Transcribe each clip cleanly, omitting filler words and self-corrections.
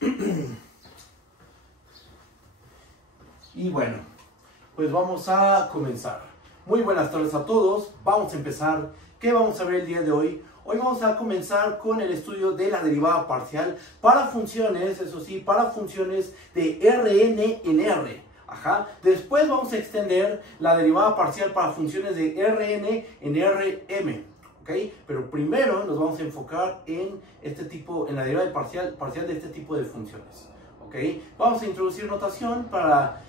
Y bueno, pues vamos a comenzar. Muy buenas tardes a todos. Vamos a empezar. ¿Qué vamos a ver el día de hoy? Hoy vamos a comenzar con el estudio de la derivada parcial para funciones, eso sí, para funciones de Rn en R. Después vamos a extender la derivada parcial para funciones de Rn en Rm. Pero primero nos vamos a enfocar en la derivada parcial de este tipo de funciones. Vamos a introducir notación para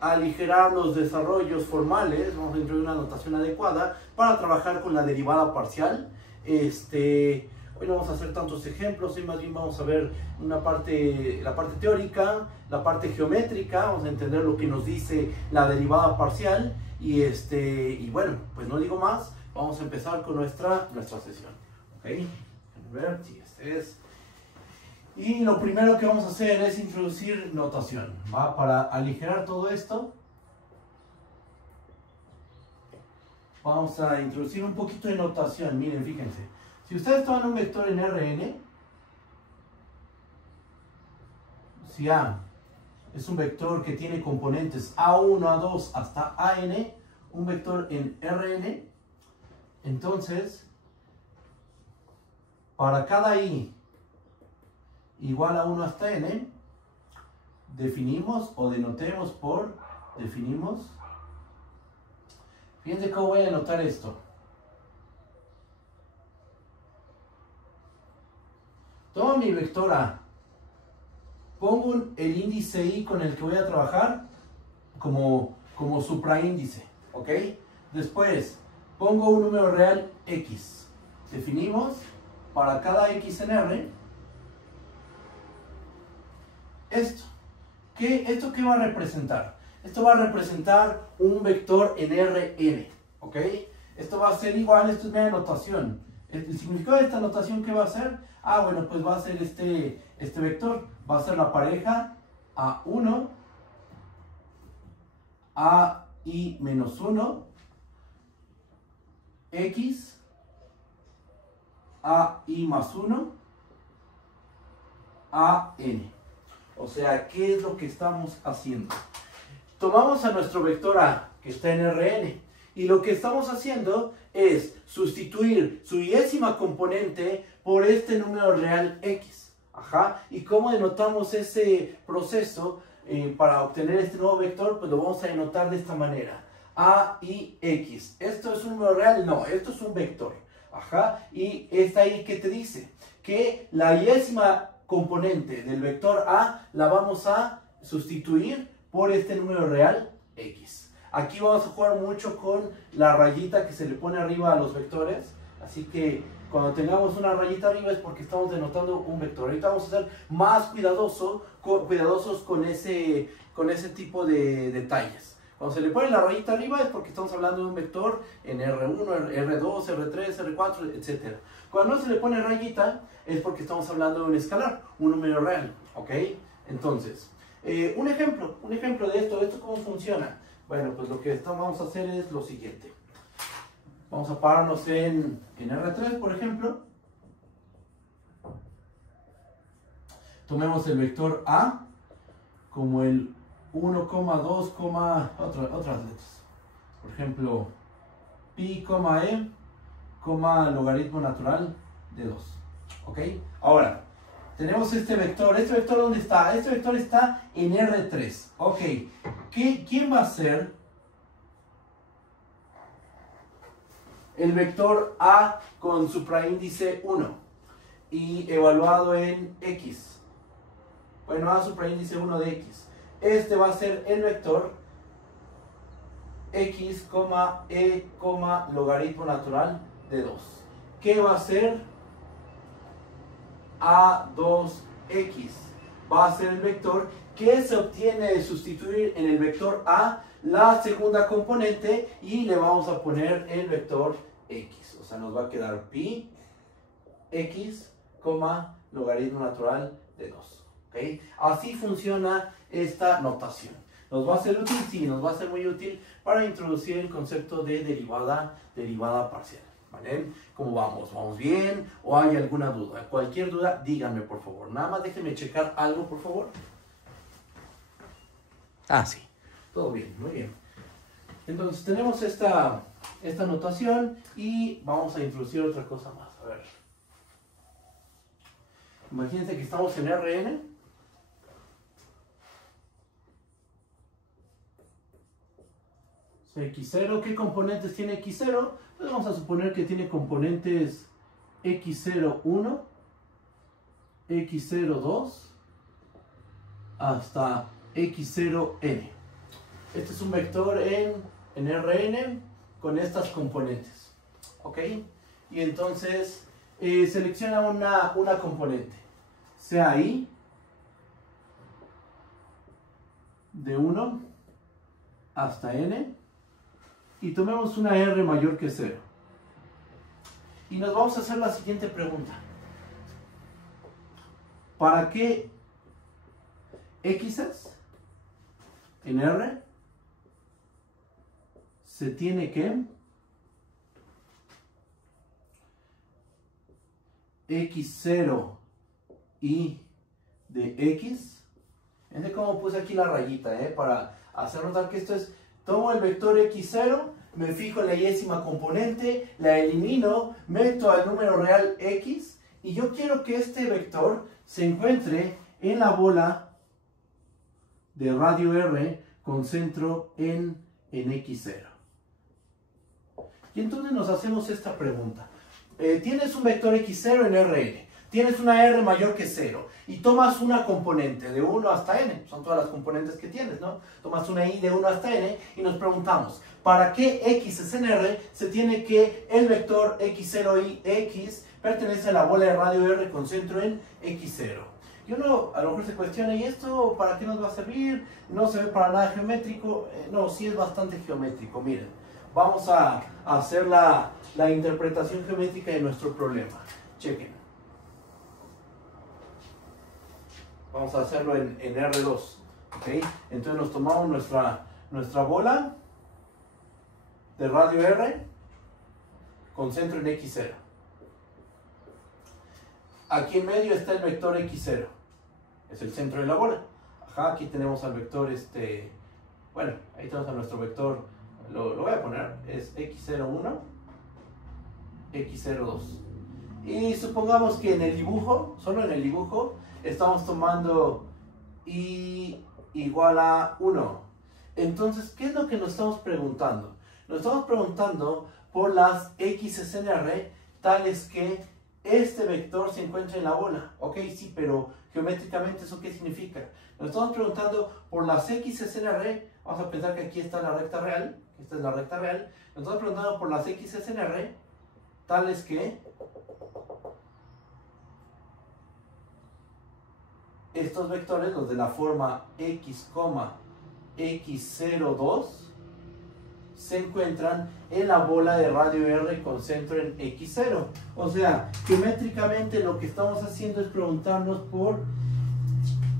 aligerar los desarrollos formales. Vamos a introducir una notación adecuada para trabajar con la derivada parcial. Hoy no vamos a hacer tantos ejemplos, hoy más bien vamos a ver la parte teórica, la parte geométrica, vamos a entender lo que nos dice la derivada parcial y bueno, pues no digo más, vamos a empezar con nuestra sesión. A ver si este es. Y lo primero que vamos a hacer es introducir notación, ¿va? Para aligerar todo esto, vamos a introducir un poquito de notación. Miren, fíjense, si ustedes toman un vector en Rn, si A es un vector que tiene componentes A1, A2 hasta AN, un vector en Rn, entonces, para cada I igual a 1 hasta n, definimos o denotemos por definimos. Fíjense cómo voy a anotar esto. Tomo mi vector A, pongo el índice I con el que voy a trabajar como supraíndice, ¿ok? Después pongo un número real X. Definimos para cada X en R. ¿Esto qué va a representar? Esto va a representar un vector en Rn, ¿ok? Esto va a ser igual, esto es mi notación. ¿El significado de esta notación qué va a ser? Ah, bueno, pues va a ser este vector, va a ser la pareja A1, AI menos 1, X, AI más 1, AN. O sea, ¿qué es lo que estamos haciendo? Tomamos a nuestro vector A, que está en Rn, y lo que estamos haciendo es sustituir su iésima componente por este número real X. ¿Y cómo denotamos ese proceso para obtener este nuevo vector? Pues lo vamos a denotar de esta manera. AIX. ¿Esto es un número real? No, esto es un vector. Y esta ahí, ¿qué te dice? Que la iésima componente del vector A la vamos a sustituir por este número real X. Aquí vamos a jugar mucho con la rayita que se le pone arriba a los vectores, así que cuando tengamos una rayita arriba es porque estamos denotando un vector. Ahorita vamos a ser más cuidadosos con ese tipo de detalles. Cuando se le pone la rayita arriba es porque estamos hablando de un vector en R1, R2, R3, R4, etc. Cuando no se le pone rayita es porque estamos hablando de un escalar, un número real, ¿ok? Entonces, un ejemplo de esto cómo funciona. Bueno, pues lo que vamos a hacer es lo siguiente. Vamos a pararnos en R3, por ejemplo. Tomemos el vector A como el 1, 2, otras letras. Por ejemplo, pi, e, logaritmo natural de 2. ¿Ok? Ahora, tenemos este vector. ¿Este vector dónde está? Este vector está en R3. Ok. ¿Quién va a ser el vector A con supraíndice 1 y evaluado en X? Bueno, A supraíndice 1 de X. Este va a ser el vector X, E, logaritmo natural de 2. ¿Qué va a ser? A2X. Va a ser el vector que se obtiene de sustituir en el vector A la segunda componente y le vamos a poner el vector X. O sea, nos va a quedar pi X, logaritmo natural de 2. ¿Okay? Así funciona esta notación. ¿Nos va a ser útil? Sí, nos va a ser muy útil para introducir el concepto de derivada parcial. ¿Vale? ¿Cómo vamos? ¿Vamos bien? ¿O hay alguna duda? Cualquier duda, díganme por favor. Nada más déjenme checar algo, por favor. Ah, sí. Todo bien, muy bien. Entonces tenemos esta notación y vamos a introducir otra cosa más. A ver. Imagínense que estamos en Rn. X0, ¿qué componentes tiene X0? Pues vamos a suponer que tiene componentes X01, X02, hasta X0n. Este es un vector en Rn con estas componentes. ¿Ok? Y entonces selecciona una componente, sea I, de 1 hasta n, y tomemos una R mayor que 0. Y nos vamos a hacer la siguiente pregunta. ¿Para qué X's en R se tiene que X0 y de X? Fíjense cómo puse aquí la rayita, para hacer notar que esto es, tomo el vector X0, me fijo en la yésima componente, la elimino, meto al número real X, y yo quiero que este vector se encuentre en la bola de radio R con centro en X0. Y entonces nos hacemos esta pregunta. Tienes un vector X0 en Rn, tienes una R mayor que 0 y tomas una componente de 1 hasta n, son todas las componentes que tienes, ¿no? Tomas una I de 1 hasta n y nos preguntamos, ¿para qué X es en R se tiene que el vector X0 y X pertenece a la bola de radio R con centro en X0? Y uno a lo mejor se cuestiona, ¿y esto para qué nos va a servir? No se ve para nada geométrico. No, sí es bastante geométrico, miren. Vamos a hacer la interpretación geométrica de nuestro problema. Chequen. Vamos a hacerlo en R2. ¿Ok? Entonces nos tomamos nuestra bola de radio R con centro en X0. Aquí en medio está el vector X0. Es el centro de la bola. Ajá, aquí tenemos al vector, bueno, ahí tenemos a nuestro vector, lo voy a poner, es X01, X02. Y supongamos que en el dibujo, solo en el dibujo, estamos tomando I igual a 1. Entonces, ¿qué es lo que nos estamos preguntando? Nos estamos preguntando por las X's en R, tales que este vector se encuentra en la bola. Ok, sí, pero geométricamente, ¿eso qué significa? Nos estamos preguntando por las X's en R. Vamos a pensar que aquí está la recta real. Esta es la recta real. Nos estamos preguntando por las X's en R, tales que estos vectores, los de la forma X, X02, se encuentran en la bola de radio R con centro en X0. O sea, geométricamente lo que estamos haciendo es preguntarnos por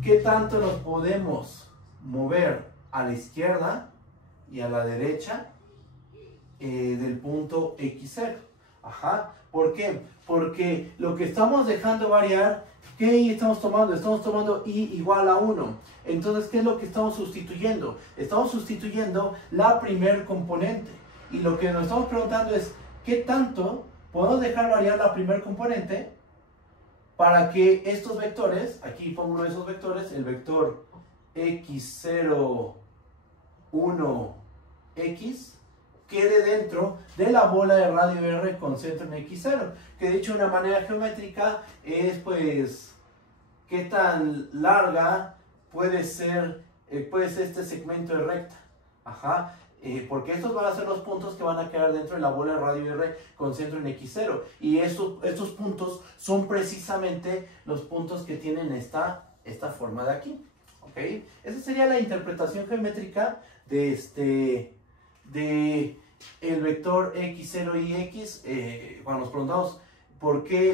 qué tanto nos podemos mover a la izquierda y a la derecha del punto X0. Ajá. ¿Por qué? Porque lo que estamos dejando variar, ¿qué I estamos tomando? Estamos tomando I igual a 1. Entonces, ¿qué es lo que estamos sustituyendo? Estamos sustituyendo la primer componente. Y lo que nos estamos preguntando es, ¿qué tanto podemos dejar variar la primer componente para que estos vectores, aquí pongo uno de esos vectores, el vector X0, 1, X, quede dentro de la bola de radio R con centro en X0? Que dicho de una manera geométrica es, pues, qué tan larga puede ser este segmento de recta. Ajá. Porque estos van a ser los puntos que van a quedar dentro de la bola de radio R con centro en X0. Y estos puntos son precisamente los puntos que tienen esta forma de aquí. ¿Ok? Esa sería la interpretación geométrica de el vector X0 y X. Cuando nos preguntamos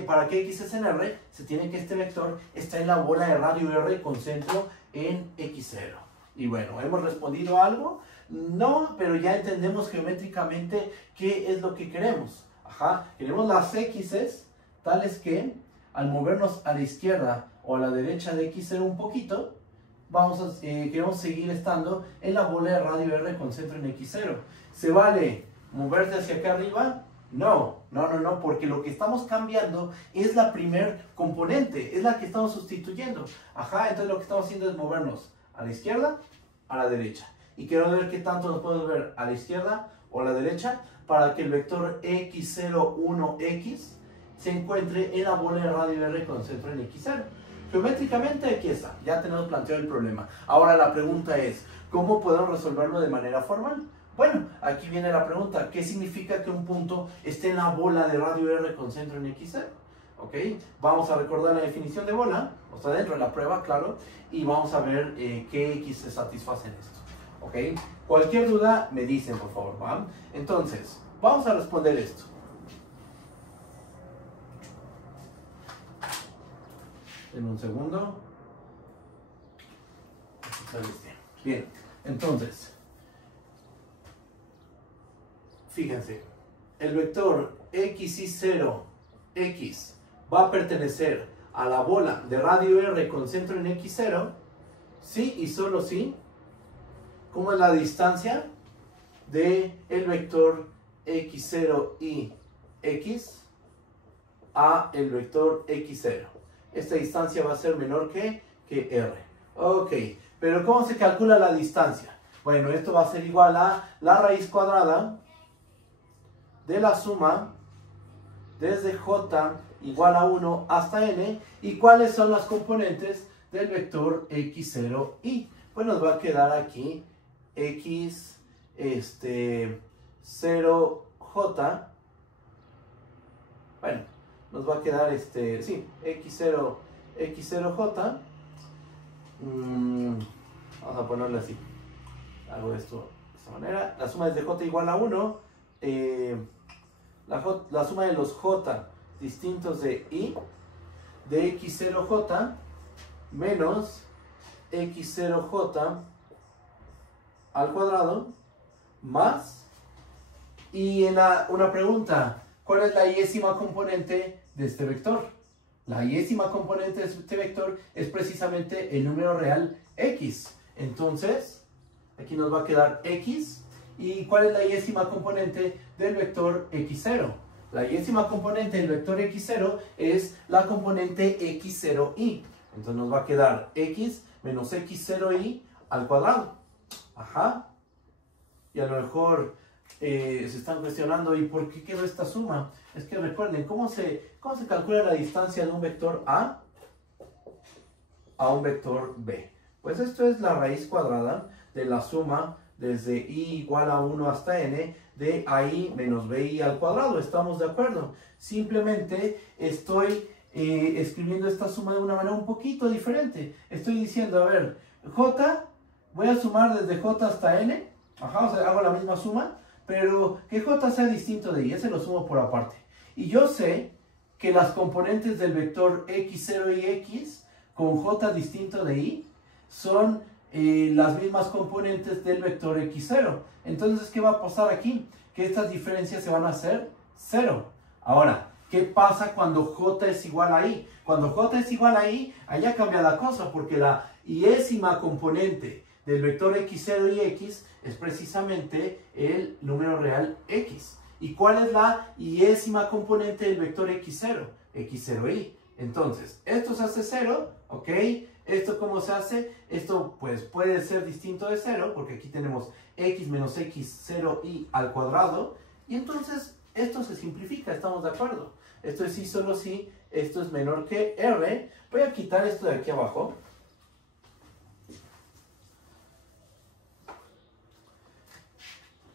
para qué X es en R, se tiene que este vector está en la bola de radio R con centro en X0. Y bueno, ¿hemos respondido algo? No, pero ya entendemos geométricamente qué es lo que queremos. Ajá, queremos las x's tales que al movernos a la izquierda o a la derecha de x0 un poquito, queremos seguir estando en la bola de radio R con centro en x0. ¿Se vale moverse hacia acá arriba? No, porque lo que estamos cambiando es la primer componente, es la que estamos sustituyendo. Ajá, entonces lo que estamos haciendo es movernos a la izquierda, a la derecha. Y quiero ver qué tanto nos podemos ver a la izquierda o a la derecha para que el vector x01x se encuentre en la bola de radio R con centro en x0. Geométricamente aquí está, ya tenemos planteado el problema. Ahora la pregunta es, ¿cómo podemos resolverlo de manera formal? Bueno, aquí viene la pregunta, ¿qué significa que un punto esté en la bola de radio R con centro en x0? ¿Ok? Vamos a recordar la definición de bola, o sea, dentro de la prueba, claro, y vamos a ver qué x se satisface en esto. ¿Ok? Cualquier duda me dicen, por favor, ¿va? Entonces, vamos a responder esto. En un segundo. Bien, entonces, fíjense, el vector xy0x va a pertenecer a la bola de radio R con centro en x0, sí y solo sí. ¿Cómo es la distancia de el vector x0 y x a el vector x0? Esta distancia va a ser menor que r. Ok, pero ¿cómo se calcula la distancia? Bueno, esto va a ser igual a la raíz cuadrada de la suma desde j igual a 1 hasta n. ¿Y cuáles son las componentes del vector x0y? Pues nos va a quedar aquí x 0j. Bueno, nos va a quedar x0j. Vamos a ponerle así. Hago esto de esta manera. La suma desde j igual a 1. La suma de los j distintos de i de x0j menos x0j al cuadrado más, y una pregunta, ¿cuál es la iésima componente de este vector? La iésima componente de este vector es precisamente el número real x. Entonces, aquí nos va a quedar x. ¿Y cuál es la iésima componente del vector x0? La iésima componente del vector x0 es la componente x0y. Entonces nos va a quedar x menos x0y al cuadrado. Ajá. Y a lo mejor se están cuestionando, ¿y por qué quedó esta suma? Es que recuerden, ¿cómo se calcula la distancia de un vector a un vector b? Pues esto es la raíz cuadrada de la suma desde i igual a 1 hasta n de ai menos bi al cuadrado. ¿Estamos de acuerdo? Simplemente estoy escribiendo esta suma de una manera un poquito diferente. Estoy diciendo, a ver, j, voy a sumar desde j hasta n. Ajá, o sea, hago la misma suma, pero que j sea distinto de i, ese lo sumo por aparte. Y yo sé que las componentes del vector x0 y x con j distinto de i son las mismas componentes del vector x0. Entonces, ¿qué va a pasar aquí? Que estas diferencias se van a hacer 0. Ahora, ¿qué pasa cuando j es igual a i? Cuando j es igual a i, allá cambia la cosa, porque la iésima componente del vector x0 y x es precisamente el número real x. ¿Y cuál es la iésima componente del vector x0? x0y. Entonces, esto se hace 0, ¿ok? ¿Esto cómo se hace? Esto pues puede ser distinto de 0, porque aquí tenemos x menos x0y al cuadrado. Y entonces, esto se simplifica, ¿estamos de acuerdo? Esto es sí, solo sí, esto es menor que r. Voy a quitar esto de aquí abajo.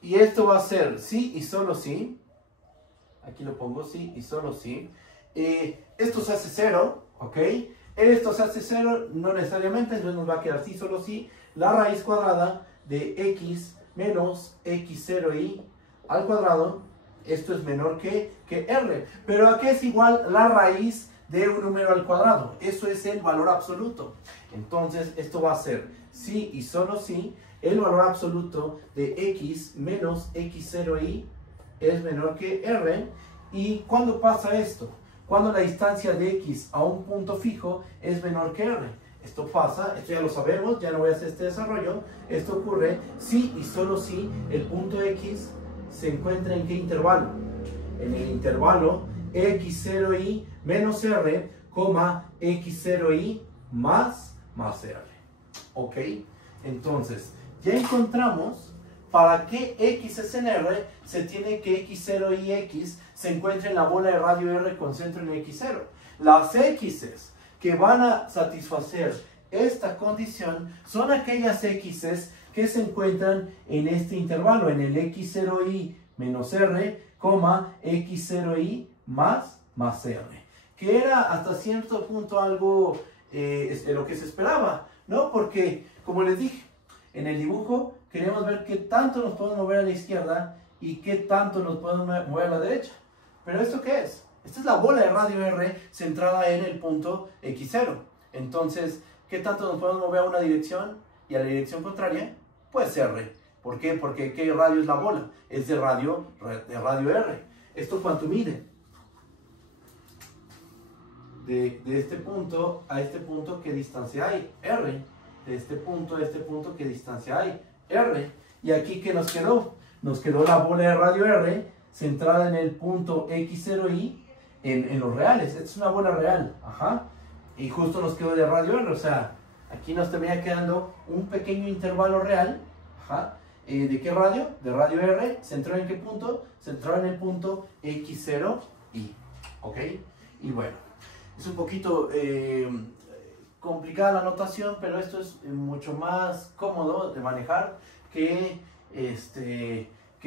Y esto va a ser sí y solo sí. Aquí lo pongo, sí y solo sí. Esto se hace 0, ¿ok? Esto se hace 0, no necesariamente, entonces nos va a quedar sí, solo sí. La raíz cuadrada de x menos x0y al cuadrado. Esto es menor que r. ¿Pero a qué es igual la raíz de un número al cuadrado? Eso es el valor absoluto. Entonces, esto va a ser sí y solo sí. El valor absoluto de x menos x0y es menor que r. ¿Y cuándo pasa esto? Cuando la distancia de x a un punto fijo es menor que r. Esto pasa, esto ya lo sabemos, ya no voy a hacer este desarrollo. Esto ocurre si y solo si el punto x se encuentra en ¿qué intervalo? En el intervalo x0y menos r, x0y más r. ¿Ok? Entonces, ya encontramos para qué x es en r, se tiene que x0 y x se encuentren en la bola de radio r con centro en x0. Las x's que van a satisfacer esta condición son aquellas x's que se encuentran en este intervalo, en el x0y menos r, x0y más r, que era hasta cierto punto algo de lo que se esperaba, ¿no? Porque, como les dije, en el dibujo queremos ver qué tanto nos podemos mover a la izquierda y qué tanto nos podemos mover a la derecha. ¿Pero esto qué es? Esta es la bola de radio R centrada en el punto X0. Entonces, ¿qué tanto nos podemos mover a una dirección y a la dirección contraria? Pues R. ¿Por qué? Porque ¿qué radio es la bola? Es de radio R. ¿Esto cuánto mide? De este punto a este punto, ¿qué distancia hay? R. De este punto a este punto, ¿qué distancia hay? R. ¿Y aquí qué nos quedó? Nos quedó la bola de radio R centrada en el punto X0y en los reales. Esta es una bola real. Ajá. Y justo nos quedó de radio R. O sea, aquí nos termina quedando un pequeño intervalo real. Ajá. ¿De qué radio? De radio R. ¿Centrado en qué punto? Centrado en el punto X0y. ¿Ok? Y bueno, es un poquito complicada la notación, pero esto es mucho más cómodo de manejar que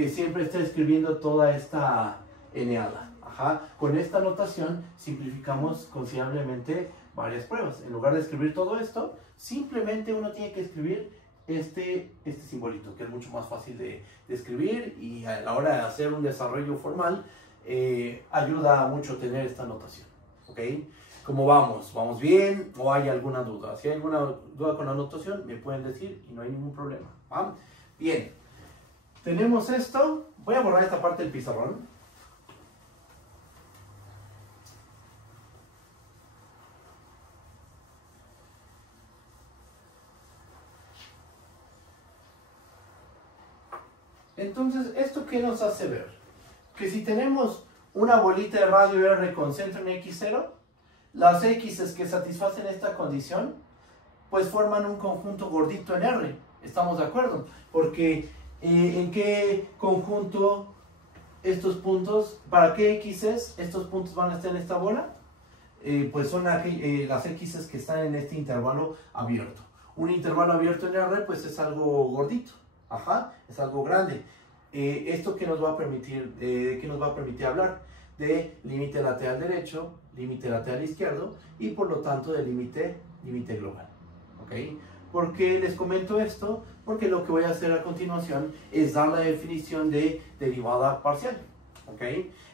siempre está escribiendo toda esta eneada. Ajá. Con esta notación simplificamos considerablemente varias pruebas. En lugar de escribir todo esto, simplemente uno tiene que escribir este simbolito, que es mucho más fácil de escribir, y a la hora de hacer un desarrollo formal ayuda mucho tener esta notación. ¿Ok? ¿Cómo vamos? ¿Vamos bien o hay alguna duda? Si hay alguna duda con la notación, me pueden decir y no hay ningún problema. ¿Va? Bien, tenemos esto. Voy a borrar esta parte del pizarrón. Entonces, ¿esto qué nos hace ver? Que si tenemos una bolita de radio R con centro en X0, las X's que satisfacen esta condición, pues forman un conjunto gordito en R. ¿Estamos de acuerdo? Porque ¿en qué conjunto estos puntos, para qué X's estos puntos van a estar en esta bola? Pues son las X's que están en este intervalo abierto. Un intervalo abierto en R, pues es algo gordito. Ajá, es algo grande. ¿Esto qué nos va a permitir, qué nos va a permitir hablar? De límite lateral derecho, límite lateral izquierdo y por lo tanto de límite global. ¿Ok? ¿Por qué les comento esto? Porque lo que voy a hacer a continuación es dar la definición de derivada parcial. ¿Ok?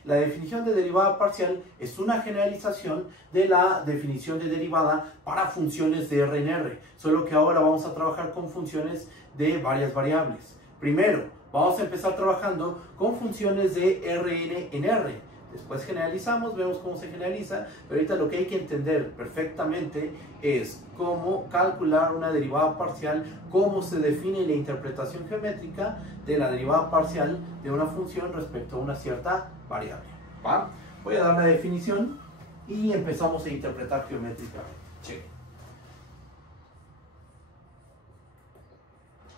La definición de derivada parcial es una generalización de la definición de derivada para funciones de R en R. Solo que ahora vamos a trabajar con funciones de varias variables. Primero, vamos a empezar trabajando con funciones de Rn en R. Después generalizamos, vemos cómo se generaliza, pero ahorita lo que hay que entender perfectamente es cómo calcular una derivada parcial, cómo se define la interpretación geométrica de la derivada parcial de una función respecto a una cierta variable. ¿Va? Voy a dar la definición y empezamos a interpretar geométricamente. Cheque.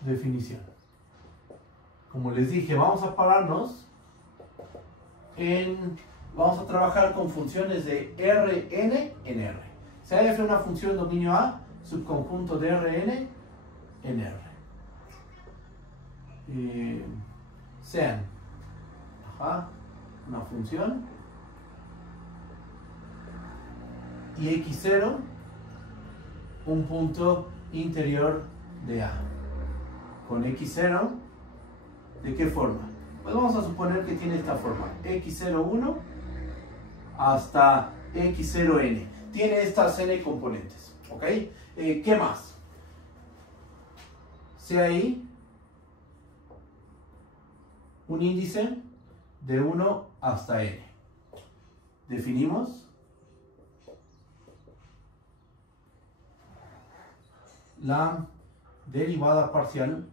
Definición. Como les dije, vamos a pararnos vamos a trabajar con funciones de Rn en R. Sea f una función dominio A, subconjunto de Rn en R. Sean una función y x0 un punto interior de A. Con x0, ¿de qué forma? Pues vamos a suponer que tiene esta forma, x01 hasta x0n. Tiene estas n componentes, ¿ok? ¿Qué más? Sea ahí un índice de 1 hasta n. definimos la derivada parcial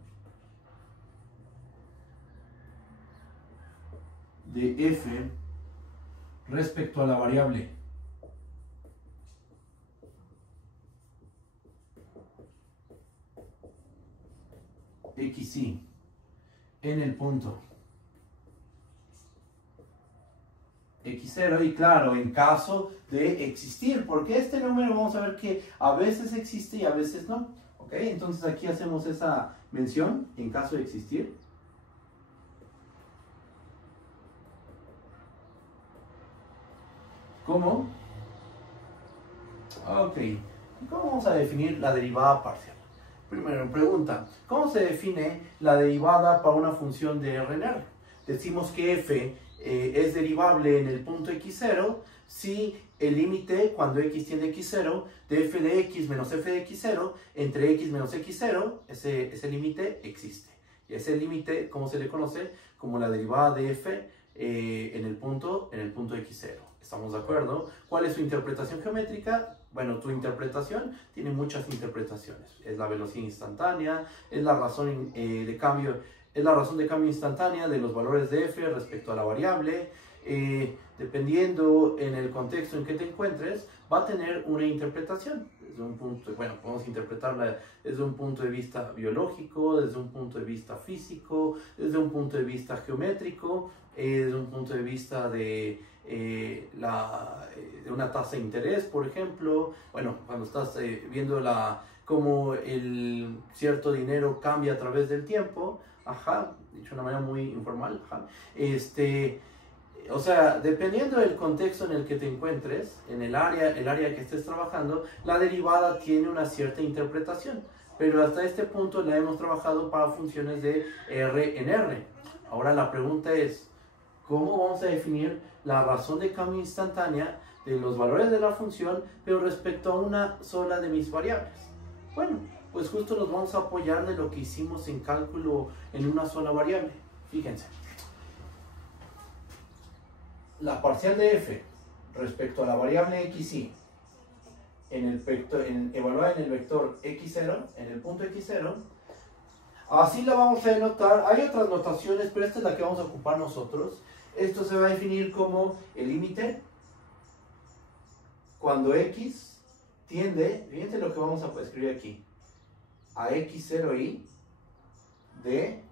de f respecto a la variable xy en el punto x0, y claro, en caso de existir, porque este número vamos a ver que a veces existe y a veces no, ¿ok? Entonces aquí hacemos esa mención, en caso de existir. ¿Cómo? Ok, ¿cómo vamos a definir la derivada parcial? Primero, pregunta, ¿cómo se define la derivada para una función de R en R? Decimos que f es derivable en el punto x0 si el límite, cuando x tiende a x0, de f de x menos f de x0 entre x menos x0, ese límite existe. Y ese límite, ¿cómo se le conoce? Como la derivada de f en el punto x0. ¿Estamos de acuerdo? ¿Cuál es su interpretación geométrica? Bueno, tu interpretación tiene muchas interpretaciones. Es la velocidad instantánea, es la razón de cambio, es la razón de cambio instantánea de los valores de f respecto a la variable. Dependiendo en el contexto en que te encuentres, va a tener una interpretación. Desde un punto, bueno, podemos interpretarla desde un punto de vista biológico, desde un punto de vista físico, desde un punto de vista geométrico, desde un punto de vista de una tasa de interés, por ejemplo. Bueno, cuando estás viendo cómo el cierto dinero cambia a través del tiempo, ajá, dicho de una manera muy informal, ajá, o sea, dependiendo del contexto en el que te encuentres, en el área que estés trabajando, la derivada tiene una cierta interpretación, pero hasta este punto la hemos trabajado para funciones de R en R. Ahora la pregunta es, ¿cómo vamos a definir la razón de cambio instantánea de los valores de la función, pero respecto a una sola de mis variables? Bueno, pues justo nos vamos a apoyar de lo que hicimos en cálculo en una sola variable. Fíjense. La parcial de f respecto a la variable xy evaluada en el vector x0, en el punto x0, así la vamos a denotar. Hay otras notaciones, pero esta es la que vamos a ocupar nosotros. Esto se va a definir como el límite cuando x tiende, fíjense lo que vamos a escribir aquí, a x0y de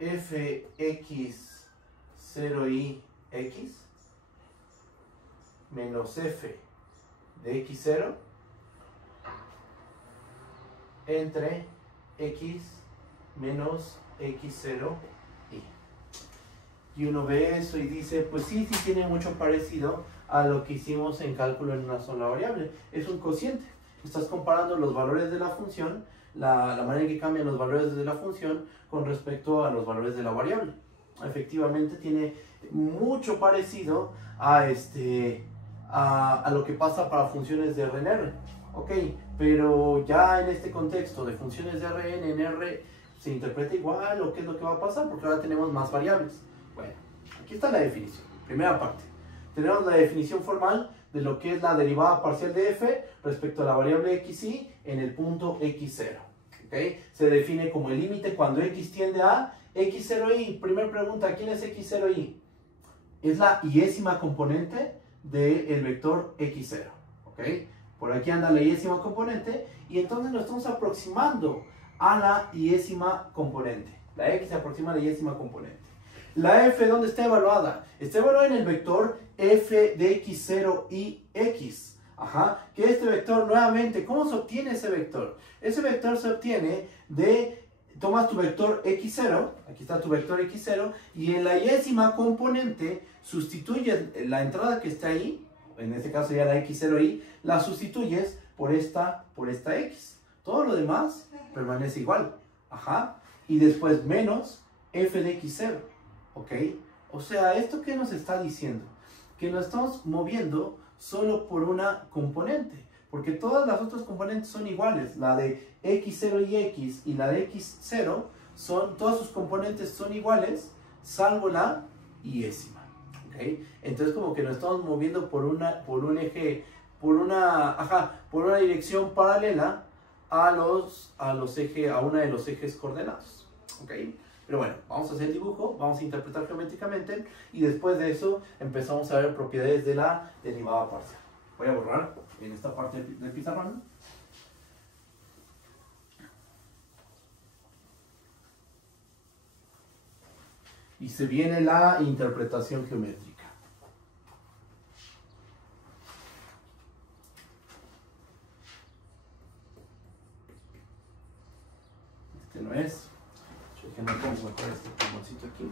fx0y x menos f de x0 entre x menos x0y. Y uno ve eso y dice, pues sí tiene mucho parecido a lo que hicimos en cálculo en una sola variable. Es un cociente. Estás comparando los valores de la función, la manera en que cambian los valores de la función con respecto a los valores de la variable. Efectivamente tiene mucho parecido a lo que pasa para funciones de R en R. Ok, pero ya en este contexto de funciones de Rn en R se interpreta igual, o qué es lo que va a pasar, porque ahora tenemos más variables. Bueno, aquí está la definición. Primera parte. Tenemos la definición formal de lo que es la derivada parcial de f respecto a la variable xy en el punto x0. ¿Okay? Se define como el límite cuando x tiende a x0y. Primera pregunta, ¿quién es x0y? Es la iésima componente del vector x0. ¿Okay? Por aquí anda la iésima componente y entonces nos estamos aproximando a la iésima componente. La x se aproxima a la iésima componente. La f, ¿dónde está evaluada? Está evaluada en el vector f de x0 y x. Ajá, que este vector nuevamente, ¿cómo se obtiene ese vector? Ese vector se obtiene tomas tu vector x0, aquí está tu vector x0, y en la iésima componente sustituyes la entrada que está ahí, en este caso ya la x0y, la sustituyes por esta x. Todo lo demás permanece igual. Ajá, y después menos f de x0. ¿Ok? O sea, ¿esto qué nos está diciendo? Que nos estamos moviendo solo por una componente, porque todas las otras componentes son iguales. La de x0 y x y la de x0, todas sus componentes son iguales, salvo la iésima. ¿ok? Entonces como que nos estamos moviendo por un eje, por una dirección paralela a una de los ejes coordenados, ¿ok? Pero bueno, vamos a hacer el dibujo, vamos a interpretar geométricamente y después de eso empezamos a ver propiedades de la derivada parcial. Voy a borrar en esta parte del pizarrón. Y se viene la interpretación geométrica. Este no es. Que no pongo mejor este plumoncito aquí.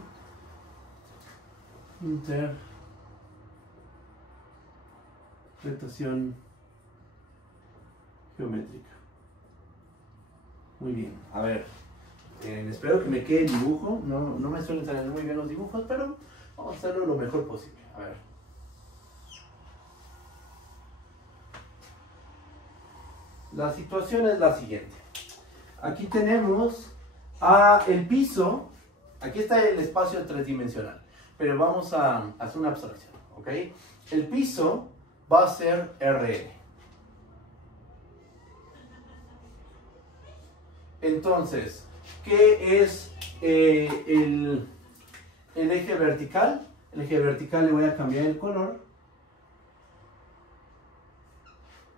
Interpretación geométrica. Muy bien, a ver. Espero que me quede el dibujo. No me suelen salir muy bien los dibujos, pero vamos a hacerlo lo mejor posible. A ver. La situación es la siguiente. Aquí tenemos el piso. Aquí está el espacio tridimensional, pero vamos a hacer una abstracción, ¿ok? El piso va a ser Rn. Entonces, ¿qué es el eje vertical? El eje vertical le voy a cambiar el color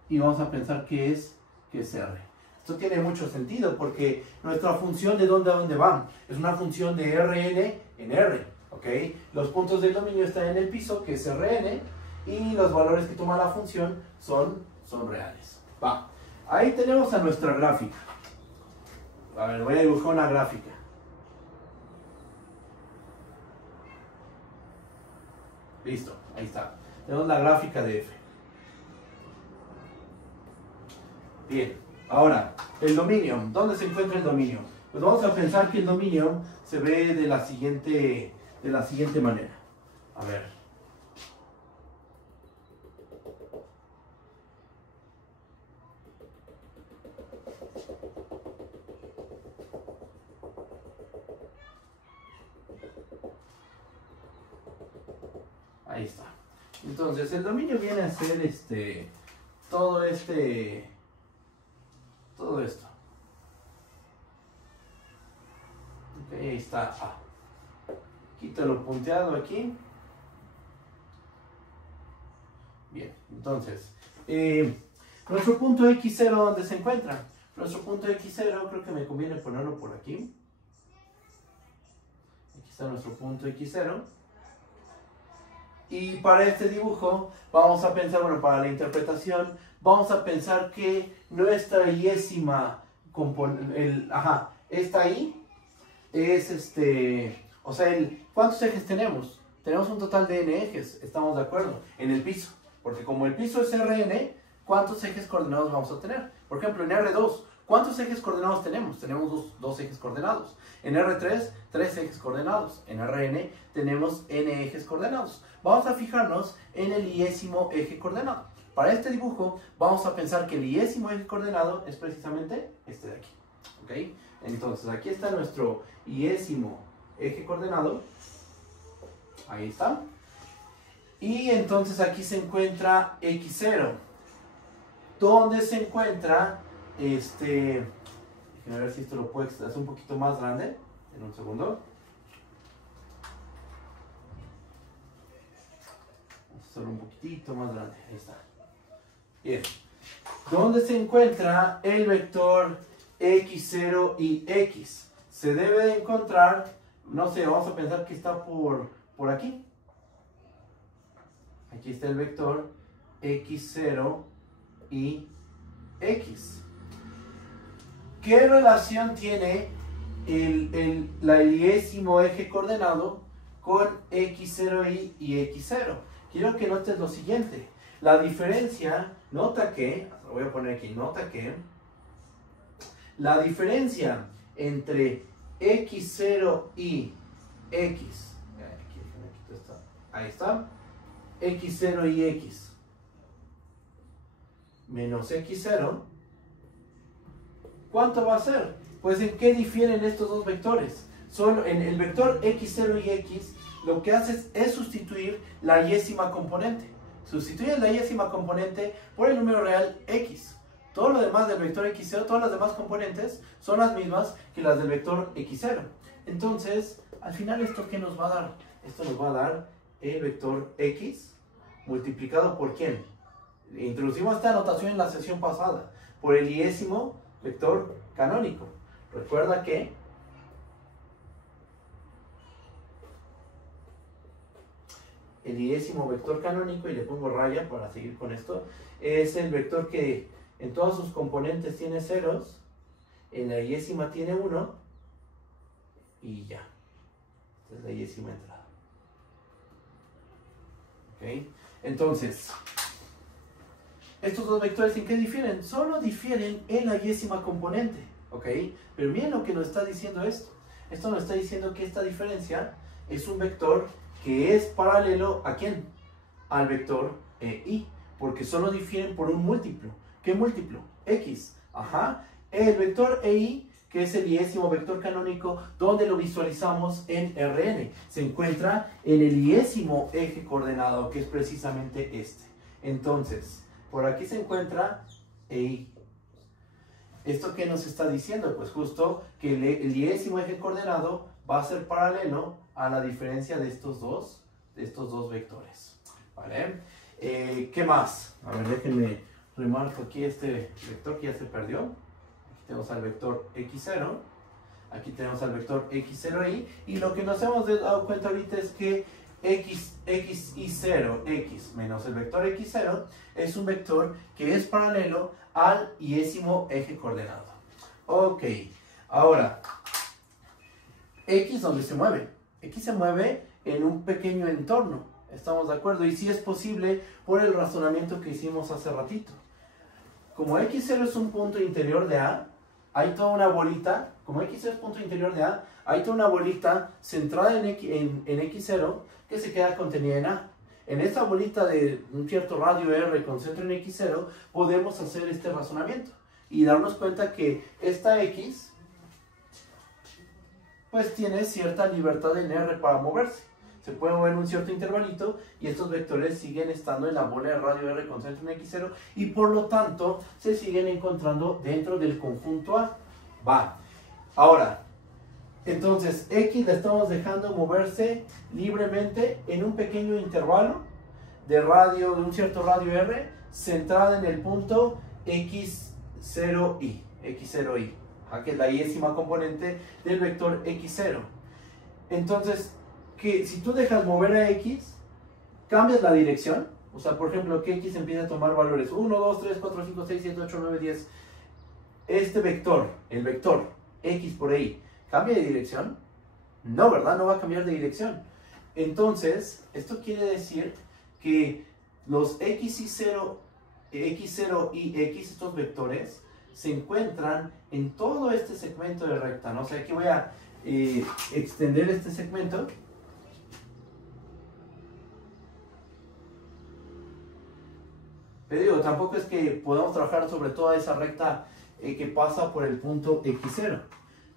y vamos a pensar que es R. Esto tiene mucho sentido porque nuestra función de dónde a dónde va es una función de Rn en R, ¿ok? Los puntos del dominio están en el piso, que es Rn, y los valores que toma la función son reales. Va. Ahí tenemos a nuestra gráfica. A ver, voy a dibujar una gráfica. Listo, ahí está. Tenemos la gráfica de F. Bien, ahora, el dominio. ¿Dónde se encuentra el dominio? Pues vamos a pensar que el dominio se ve de la siguiente manera. A ver. Ahí está. Entonces, el dominio viene a ser todo esto. Ok, ahí está A. Quítalo punteado aquí. Bien, entonces, nuestro punto X0, ¿dónde se encuentra? Nuestro punto X0, creo que me conviene ponerlo por aquí. Aquí está nuestro punto X0. Y para este dibujo vamos a pensar, bueno, para la interpretación, vamos a pensar que nuestra yésima esta ahí es o sea, ¿cuántos ejes tenemos? Tenemos un total de n ejes, estamos de acuerdo, en el piso. Porque como el piso es Rn, ¿cuántos ejes coordenados vamos a tener? Por ejemplo, en R2, ¿cuántos ejes coordenados tenemos? Tenemos dos ejes coordenados. En R3, 3 ejes coordenados. En Rn tenemos n ejes coordenados. Vamos a fijarnos en el yésimo eje coordenado. Para este dibujo vamos a pensar que el yésimo eje coordenado es precisamente este de aquí. ¿Ok? Entonces aquí está nuestro yésimo eje coordenado. Ahí está. Y entonces aquí se encuentra X0. ¿Dónde se encuentra déjenme ver si esto lo puedo hacer un poquito más grande? En un segundo. Vamos a hacerlo un poquitito más grande. Ahí está. Bien. ¿Dónde se encuentra el vector X0 y X? Se debe de encontrar, no sé, vamos a pensar que está por aquí. Aquí está el vector X0 y X. ¿Qué relación tiene el yésimo eje coordenado con X0 y X0? Quiero que notes lo siguiente. La diferencia, nota que, lo voy a poner aquí, nota que la diferencia entre X0 y X, ahí está, X0 y X menos X0, ¿cuánto va a ser? Pues ¿en qué difieren estos dos vectores? Solo en el vector X0 y X, lo que haces es sustituir la yésima componente. Sustituyes la yésima componente por el número real x. Todo lo demás del vector x0, todas las demás componentes son las mismas que las del vector x0. Entonces, al final, ¿esto qué nos va a dar? Esto nos va a dar el vector x multiplicado por ¿quién? Introducimos esta anotación en la sesión pasada, por el yésimo vector canónico. Recuerda que el yésimo vector canónico, y le pongo raya para seguir con esto, es el vector que en todas sus componentes tiene ceros, en la yésima tiene 1, y ya. Esta es la yésima entrada. ¿Ok? Entonces, estos dos vectores, ¿en qué difieren? Solo difieren en la yésima componente. ¿Ok? Pero miren lo que nos está diciendo esto. Esto nos está diciendo que esta diferencia es un vector que es paralelo ¿a quién? Al vector i, porque solo difieren por un múltiplo. ¿Qué múltiplo? X. Ajá. El vector i, que es el yésimo vector canónico, ¿dónde lo visualizamos? En Rn. Se encuentra en el yésimo eje coordenado, que es precisamente este. Entonces, por aquí se encuentra i. ¿Esto qué nos está diciendo? Pues justo que el yésimo eje coordenado va a ser paralelo a la diferencia de estos dos vectores. ¿Vale? ¿Qué más? A ver, déjenme remarco aquí este vector que ya se perdió. Aquí tenemos al vector x0. Aquí tenemos al vector x0i. Y lo que nos hemos dado cuenta ahorita es que xi0, x menos el vector x0, es un vector que es paralelo al yésimo eje coordenado. Ok, ahora, x, ¿dónde se mueve? X se mueve en un pequeño entorno, ¿estamos de acuerdo? Y sí es posible por el razonamiento que hicimos hace ratito. Como x0 es un punto interior de A, hay toda una bolita, como x0 es punto interior de A, hay toda una bolita centrada en x0 que se queda contenida en A. En esta bolita de un cierto radio R con centro en x0, podemos hacer este razonamiento y darnos cuenta que esta x pues tiene cierta libertad en R para moverse. Se puede mover en un cierto intervalito y estos vectores siguen estando en la bola de radio R con centro en x0 y por lo tanto se siguen encontrando dentro del conjunto A. Va. Ahora, entonces x la estamos dejando moverse libremente en un pequeño intervalo de un cierto radio R centrada en el punto x0i. Que es la yésima componente del vector x0. Entonces, que si tú dejas mover a x, cambias la dirección. O sea, por ejemplo, que x empieza a tomar valores 1, 2, 3, 4, 5, 6, 7, 8, 9, 10. Este vector, el vector x por y, ¿cambia de dirección? No, ¿verdad? No va a cambiar de dirección. Entonces, esto quiere decir que los x0 y x, estos vectores, se encuentran en todo este segmento de recta, ¿no? O sea, aquí voy a extender este segmento. Pero digo, tampoco es que podamos trabajar sobre toda esa recta que pasa por el punto x0.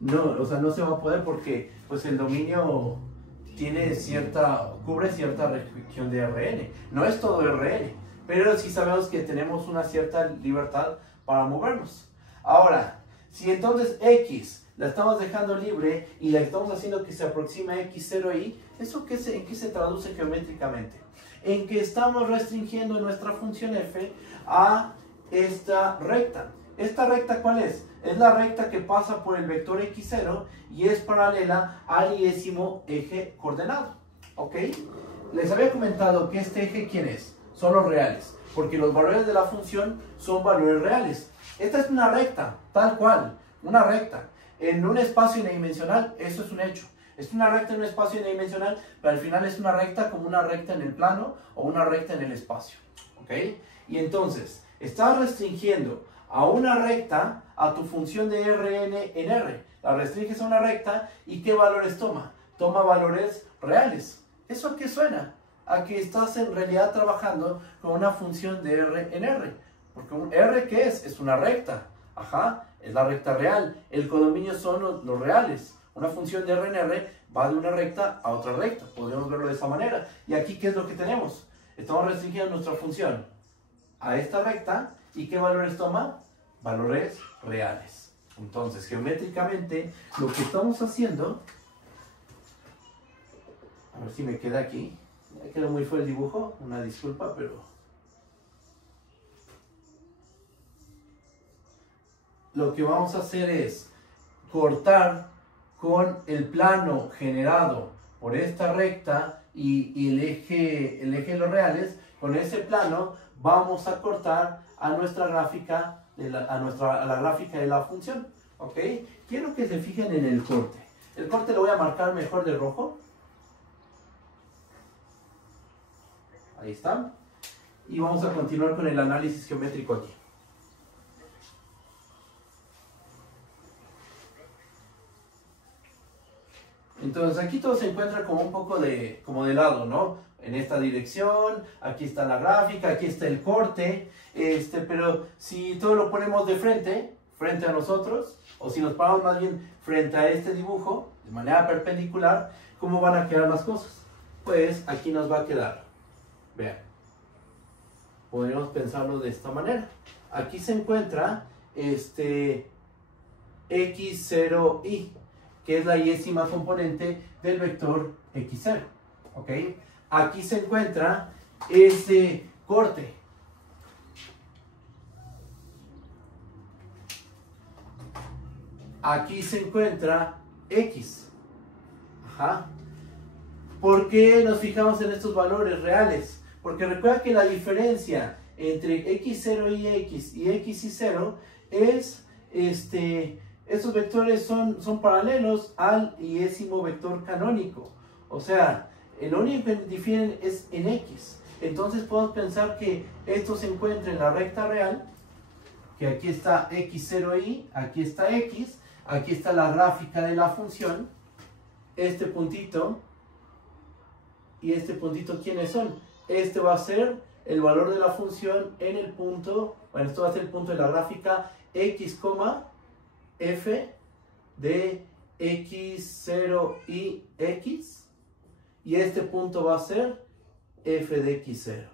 No, o sea, no se va a poder porque pues el dominio cubre cierta región de Rn. No es todo Rn, pero sí sabemos que tenemos una cierta libertad para movernos. Ahora, si entonces x la estamos dejando libre y la estamos haciendo que se aproxime a x0i, ¿eso en qué se traduce geométricamente? En que estamos restringiendo nuestra función f a esta recta. ¿Esta recta cuál es? Es la recta que pasa por el vector x0 y es paralela al yésimo eje coordenado. ¿Ok? Les había comentado que este eje, ¿quién es? Son los reales, porque los valores de la función son valores reales. Esta es una recta, tal cual, una recta. En un espacio unidimensional, eso es un hecho. Es una recta en un espacio unidimensional, pero al final es una recta como una recta en el plano o una recta en el espacio. ¿Ok? Y entonces, estás restringiendo a una recta a tu función de Rn en R. La restringes a una recta y ¿qué valores toma? Toma valores reales. ¿Eso a qué suena? A que estás en realidad trabajando con una función de R en R. Porque un R, ¿qué es? Es una recta. Ajá, es la recta real. El codominio son los reales. Una función de R en R va de una recta a otra recta. Podríamos verlo de esa manera. Y aquí, ¿qué es lo que tenemos? Estamos restringiendo nuestra función a esta recta. ¿Y qué valores toma? Valores reales. Entonces, geométricamente, lo que estamos haciendo... A ver si me queda aquí. Me quedó muy feo el dibujo. Una disculpa, pero... Lo que vamos a hacer es cortar con el plano generado por esta recta y el eje de los reales. Con ese plano vamos a cortar a nuestra gráfica, a la gráfica de la función. ¿Ok? Quiero que se fijen en el corte. El corte lo voy a marcar mejor de rojo. Ahí está. Y vamos a continuar con el análisis geométrico aquí. Entonces aquí todo se encuentra como un poco como de lado, ¿no? En esta dirección, aquí está la gráfica, aquí está el corte, pero si todo lo ponemos de frente a nosotros, o si nos paramos más bien frente a este dibujo, de manera perpendicular, ¿cómo van a quedar las cosas? Pues aquí nos va a quedar, vean, podríamos pensarlo de esta manera. Aquí se encuentra x0y, que es la yésima componente del vector x0, ¿ok? Aquí se encuentra ese corte. Aquí se encuentra x. Ajá. ¿Por qué nos fijamos en estos valores reales? Porque recuerda que la diferencia entre x0 y x y x y 0 es estos vectores son paralelos al yésimo vector canónico. O sea, lo único que difieren es en x. Entonces podemos pensar que esto se encuentra en la recta real, que aquí está x0y, aquí está x, aquí está la gráfica de la función, este puntito y este puntito, ¿quiénes son? Este va a ser el valor de la función en el punto, bueno, esto va a ser el punto de la gráfica x, f de x0 y x, y este punto va a ser f de x0.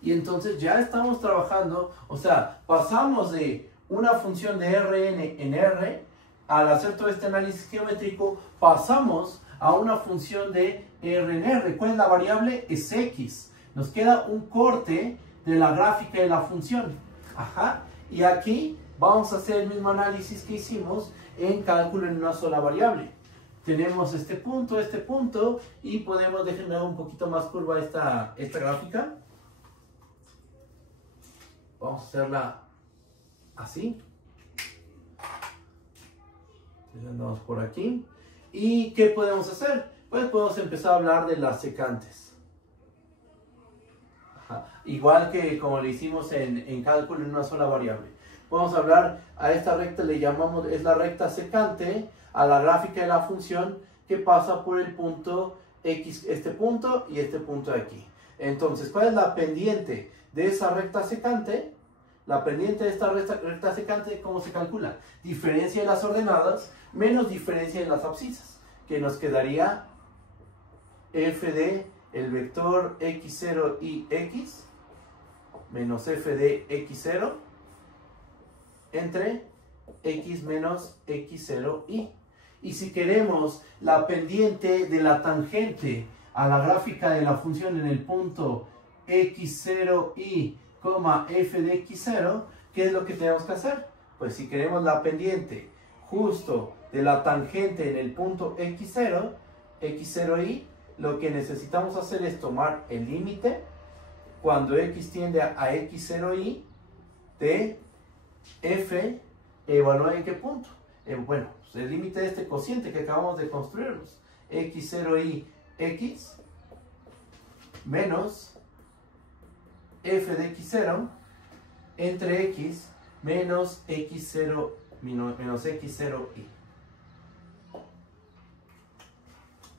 Y entonces ya estamos trabajando, o sea, pasamos de una función de Rn en R, al hacer todo este análisis geométrico, pasamos a una función de R en R. ¿Cuál es la variable? Es x. Nos queda un corte de la gráfica de la función. Ajá. Y aquí vamos a hacer el mismo análisis que hicimos en cálculo en una sola variable. Tenemos este punto, y podemos dejar un poquito más curva esta gráfica. Vamos a hacerla así. Andamos por aquí. ¿Y qué podemos hacer? Pues podemos empezar a hablar de las secantes. Ajá. Igual que como le hicimos en cálculo en una sola variable. Vamos a hablar a esta recta, le llamamos, es la recta secante a la gráfica de la función que pasa por el punto x, este punto y este punto de aquí. Entonces, ¿cuál es la pendiente de esa recta secante? La pendiente de esta recta secante, ¿cómo se calcula? Diferencia de las ordenadas menos diferencia de las abscisas, que nos quedaría f de el vector x0 y x menos f de x0 entre x menos x0y. Y si queremos la pendiente de la tangente a la gráfica de la función en el punto x0y, f de x0, ¿qué es lo que tenemos que hacer? Pues si queremos la pendiente justo de la tangente en el punto x0, x0y, lo que necesitamos hacer es tomar el límite cuando x tiende a x0y de f, evaluar en qué punto. Bueno, pues el límite de este cociente que acabamos de construirnos, x0y x menos f de x0 entre x menos x0 menos x0y.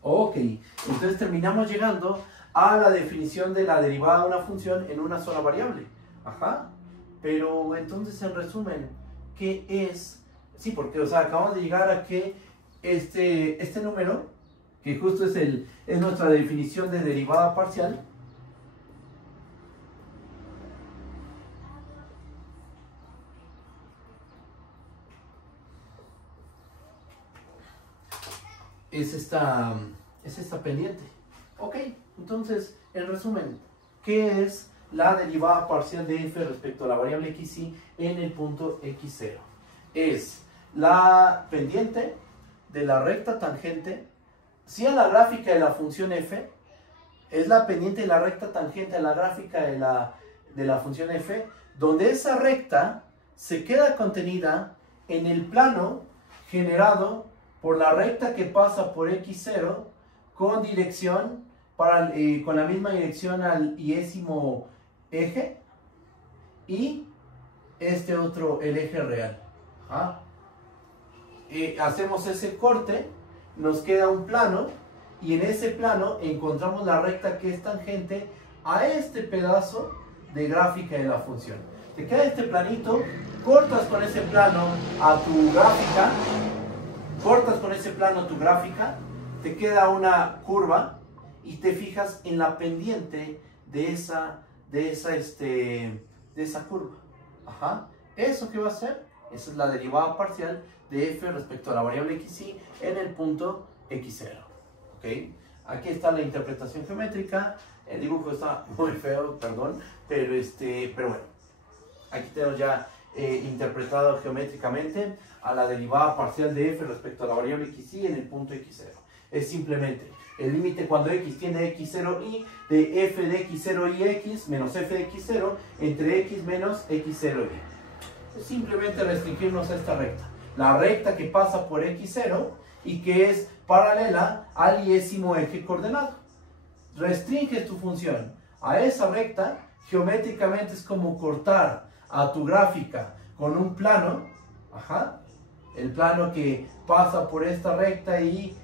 Ok, entonces terminamos llegando a la definición de la derivada de una función en una sola variable. Ajá. Pero entonces, en resumen, ¿qué es Sí, porque, o sea, acabamos de llegar a que este número, que justo es nuestra definición de derivada parcial, es esta pendiente. Ok, entonces, en resumen, ¿qué es la derivada parcial de f respecto a la variable xy en el punto x0? Es la pendiente de la recta tangente, si a la gráfica de la función f, es la pendiente de la recta tangente a la gráfica de la función f, donde esa recta se queda contenida en el plano generado por la recta que pasa por x0 con dirección con la misma dirección al yésimo eje y este otro, el eje real. Hacemos ese corte, nos queda un plano y en ese plano encontramos la recta que es tangente a este pedazo de gráfica de la función. Te queda este planito, cortas con ese plano a tu gráfica, te queda una curva y te fijas en la pendiente de esa curva. ¿Eso qué va a ser? Esa es la derivada parcial de f respecto a la variable xy en el punto x0. ¿Ok? Aquí está la interpretación geométrica. El dibujo está muy feo, perdón, pero bueno, aquí tenemos ya interpretado geométricamente a la derivada parcial de f respecto a la variable xy en el punto x0. Es simplemente el límite cuando x tiende a x0y de f de x0y x menos f de x0 entre x menos x0y. Es simplemente restringirnos a esta recta. La recta que pasa por x0 y que es paralela al yésimo eje coordenado. Restringes tu función a esa recta, geométricamente es como cortar a tu gráfica con un plano, el plano que pasa por esta recta y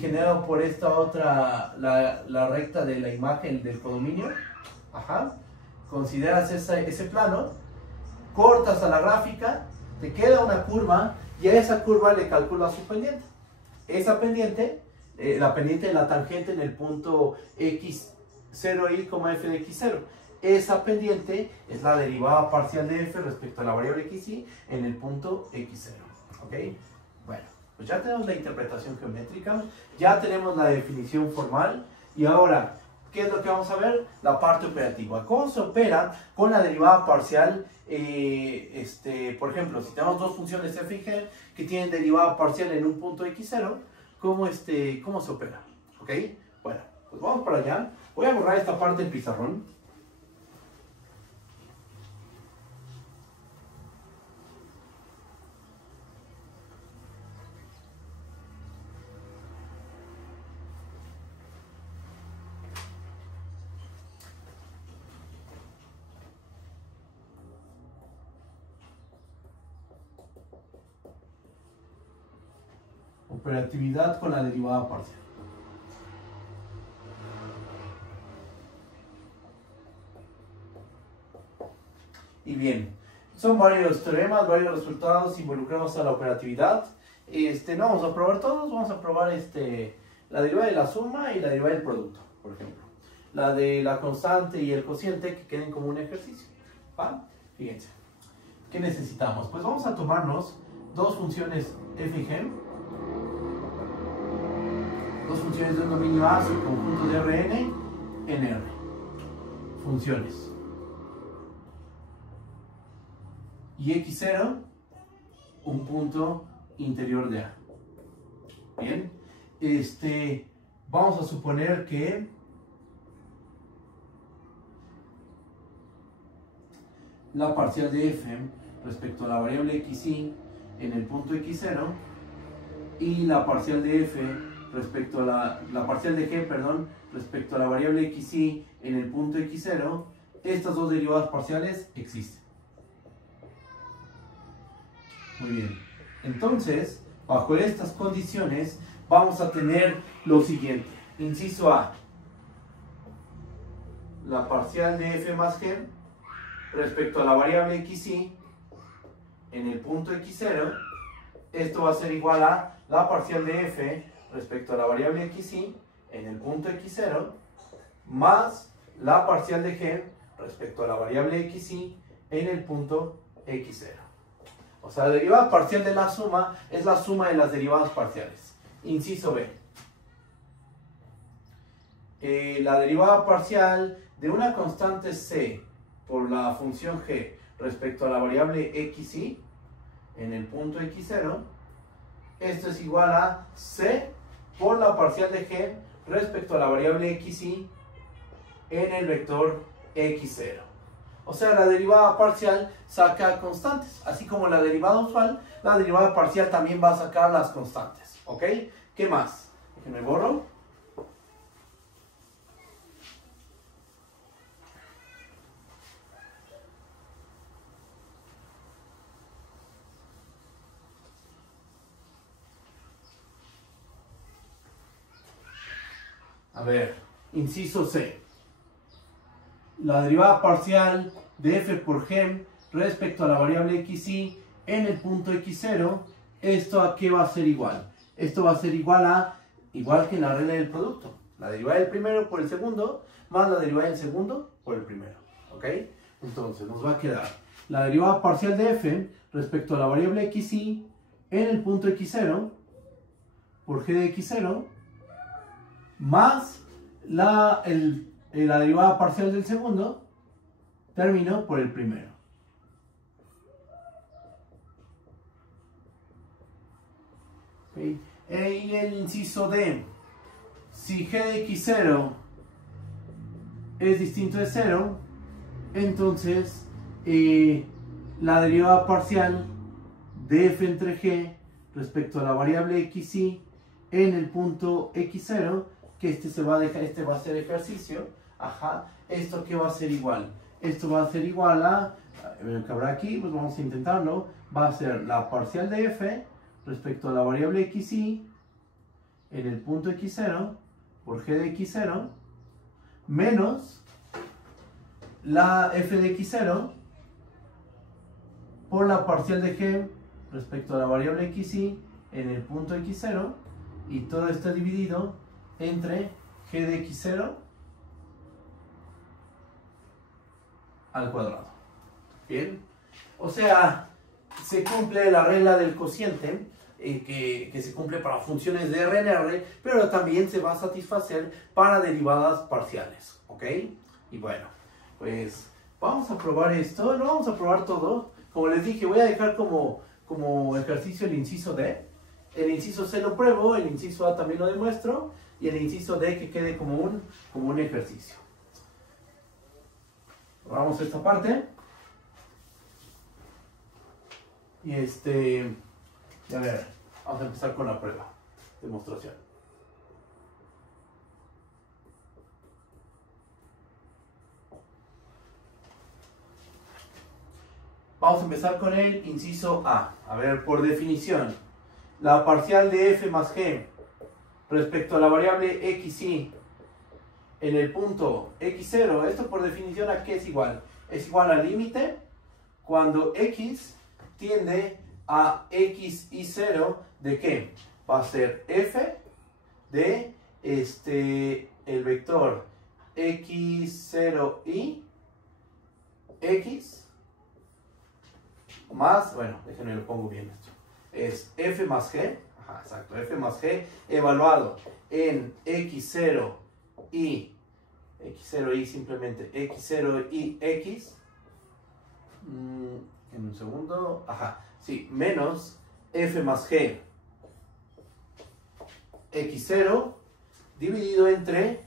generado por esta otra, la recta de la imagen del codominio. Consideras ese plano, cortas a la gráfica, te queda una curva y a esa curva le calculas su pendiente. Esa pendiente, la pendiente de la tangente en el punto x0y, f de x0. Esa pendiente es la derivada parcial de f respecto a la variable xy en el punto x0. ¿Ok? Bueno, pues ya tenemos la interpretación geométrica, ya tenemos la definición formal y ahora, ¿qué es lo que vamos a ver? La parte operativa. ¿Cómo se opera con la derivada parcial? Por ejemplo, si tenemos dos funciones f y g que tienen derivada parcial en un punto x0, ¿cómo se opera? ¿Ok? Bueno, pues vamos para allá. Voy a borrar esta parte del pizarrón. Operatividad con la derivada parcial. Y bien, son varios teoremas, varios resultados involucrados a la operatividad. No vamos a probar todos, vamos a probar la derivada de la suma y la derivada del producto, por ejemplo. La de la constante y el cociente que queden como un ejercicio. Fíjense, ¿qué necesitamos? Pues vamos a tomarnos dos funciones f y g, dos funciones de un dominio A, su conjunto de Rn en R. Funciones. Y x0, un punto interior de A. Bien. Vamos a suponer que la parcial de f respecto a la variable xy en el punto x0 y la parcial de f respecto a la parcial de g, perdón, respecto a la variable xy en el punto x0, estas dos derivadas parciales existen. Muy bien. Entonces, bajo estas condiciones, vamos a tener lo siguiente. Inciso A. La parcial de f más g respecto a la variable xy en el punto x0, esto va a ser igual a la parcial de f respecto a la variable xy en el punto x0 más la parcial de g respecto a la variable xy en el punto x0. O sea, la derivada parcial de la suma es la suma de las derivadas parciales. Inciso B. La derivada parcial de una constante c por la función g respecto a la variable xy en el punto x0, esto es igual a c por la parcial de g respecto a la variable xy en el vector x0. O sea, la derivada parcial saca constantes, así como la derivada usual, la derivada parcial también va a sacar las constantes, ¿ok? ¿Qué más? Déjenme borro. A ver, inciso C. La derivada parcial de f por g respecto a la variable xy en el punto x0, ¿esto a qué va a ser igual? Esto va a ser igual que en la regla del producto. La derivada del primero por el segundo más la derivada del segundo por el primero. ¿Ok? Entonces nos va a quedar la derivada parcial de f respecto a la variable xy en el punto x0 por g de x0 más la derivada parcial del segundo término por el primero. ¿Okay? Y el inciso D. Si g de x0 es distinto de 0, entonces la derivada parcial de f entre g respecto a la variable xy en el punto x0, que este va a ser ejercicio, ¿esto qué va a ser igual? Esto va a ser igual a que habrá aquí, pues vamos a intentarlo, va a ser la parcial de f respecto a la variable xy en el punto x0 por g de x0 menos la f de x0 por la parcial de g respecto a la variable xy en el punto x0, y todo esto dividido entre g de x0 al cuadrado. Bien, o sea, se cumple la regla del cociente que se cumple para funciones de RNR, pero también se va a satisfacer para derivadas parciales, ¿ok? Y bueno, pues vamos a probar esto, no vamos a probar todo. Como les dije, voy a dejar como ejercicio el inciso D. El inciso C lo pruebo, el inciso A también lo demuestro, y el inciso D que quede como un ejercicio. Vamos a esta parte. Y a ver, vamos a empezar con la prueba, demostración. Vamos a empezar con el inciso A. A ver, por definición, la parcial de f más g respecto a la variable xy en el punto x0, esto por definición ¿a qué es igual? Es igual al límite cuando x tiende a x y 0 de ¿qué? Va a ser f de el vector x0y x más, bueno, déjenme lo pongo bien esto, es f más g, exacto, f más g evaluado en x0 y simplemente x0 y x, en un segundo, sí, menos f más g x0 dividido entre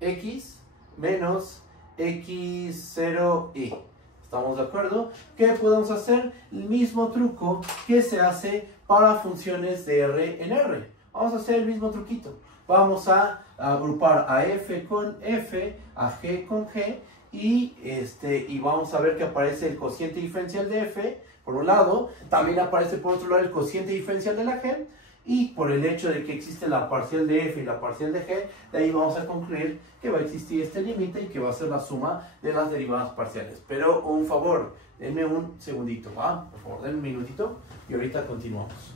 x menos x0y. ¿Estamos de acuerdo? ¿Qué podemos hacer? El mismo truco que se hace para funciones de R en R. Vamos a hacer el mismo truquito. Vamos a agrupar a f con f, a g con g, y vamos a ver que aparece el cociente diferencial de f por un lado, también aparece por otro lado el cociente diferencial de la g, Y por el hecho de que existe la parcial de f y la parcial de g, de ahí vamos a concluir que va a existir este límite y que va a ser la suma de las derivadas parciales. Pero un favor, denme un segundito, ¿va? Por favor, denme un minutito y ahorita continuamos.